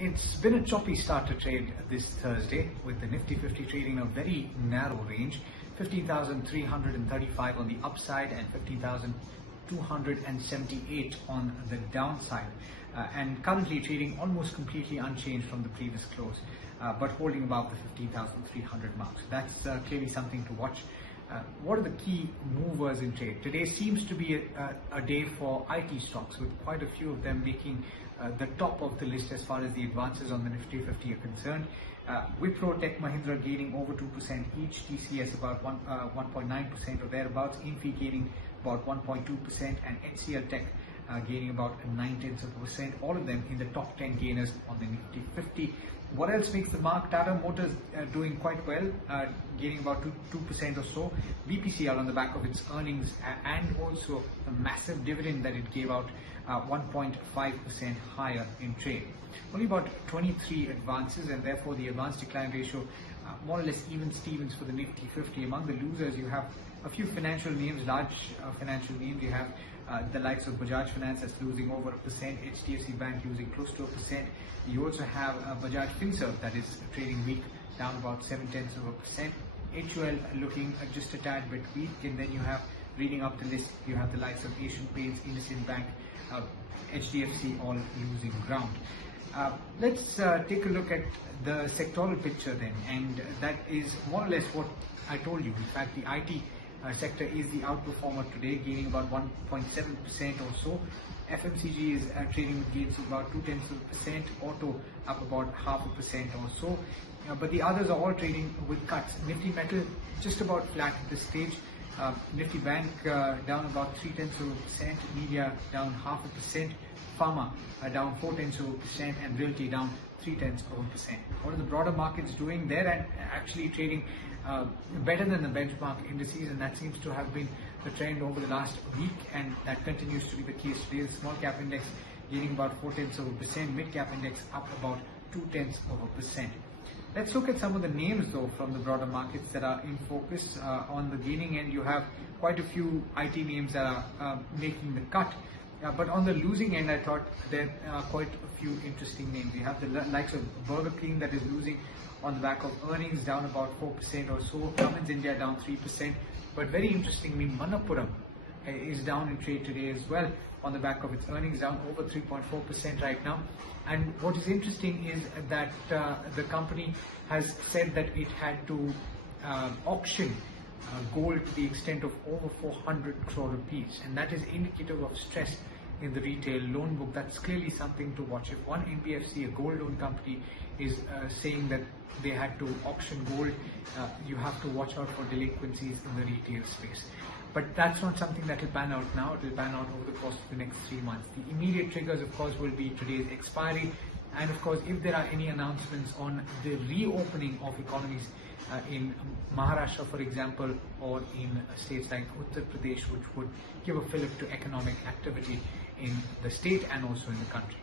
It's been a choppy start to trade this Thursday, with the Nifty 50 trading a very narrow range, 15,335 on the upside and 15,278 on the downside, and currently trading almost completely unchanged from the previous close, but holding above the 15,300 mark. So that's clearly something to watch. What are the key movers in trade? Today seems to be a day for IT stocks, with quite a few of them making the top of the list as far as the advances on the Nifty 50 are concerned. Wipro, Tech Mahindra gaining over 2% each, TCS about 1.9% or thereabouts, Infi gaining about 1.2%, and HCL Tech gaining about 0.9%, all of them in the top 10 gainers on the Nifty 50. What else makes the mark? Tata Motors doing quite well, gaining about 2% or so. BPCL on the back of its earnings and also a massive dividend that it gave out, 1.5% higher in trade. Only about 23 advances, and therefore the advance decline ratio more or less even Stevens for the Nifty 50. Among the losers, you have a few financial names, large financial names. You have the likes of Bajaj Finance that's losing over 1%, HDFC Bank losing close to 1%. You also have Bajaj Finserv that is trading weak, down about 0.7%. HUL looking just a tad bit weak, and then you have, reading up the list, you have the likes of Asian Paints, Indian Bank, HDFC all losing ground. Let's take a look at the sectoral picture then, and that is more or less what I told you. In fact, the IT sector is the outperformer today, gaining about 1.7% or so. FMCG is trading with gains of about 0.2%, auto up about 0.5% or so. But the others are all trading with cuts. Nifty Metal just about flat at this stage. Nifty Bank down about 0.3%, media down 0.5%, pharma down 0.4%, and realty down 0.3%. What are the broader markets doing? They're actually trading better than the benchmark indices, and that seems to have been the trend over the last week, and that continues to be the case today. The small cap index gaining about 0.4%, mid cap index up about 0.2%. Let's look at some of the names though from the broader markets that are in focus. On the gaining end, you have quite a few IT names that are making the cut. But on the losing end, I thought there are quite a few interesting names. We have the likes of Burger King that is losing on the back of earnings, down about 4% or so. Cummins India down 3%. But very interestingly, Manappuram is down in trade today as well, on the back of its earnings, down over 3.4% right now. And what is interesting is that the company has said that it had to auction gold to the extent of over 400 crore rupees, and that is indicative of stress in the retail loan book. That's clearly something to watch. If one NBFC, a gold loan company, is saying that they had to auction gold, you have to watch out for delinquencies in the retail space. But that's not something that will pan out now. It will pan out over the course of the next 3 months. The immediate triggers, of course, will be today's expiry, and of course, if there are any announcements on the reopening of economies in Maharashtra, for example, or in states like Uttar Pradesh, which would give a fillip to economic activity in the state and also in the country.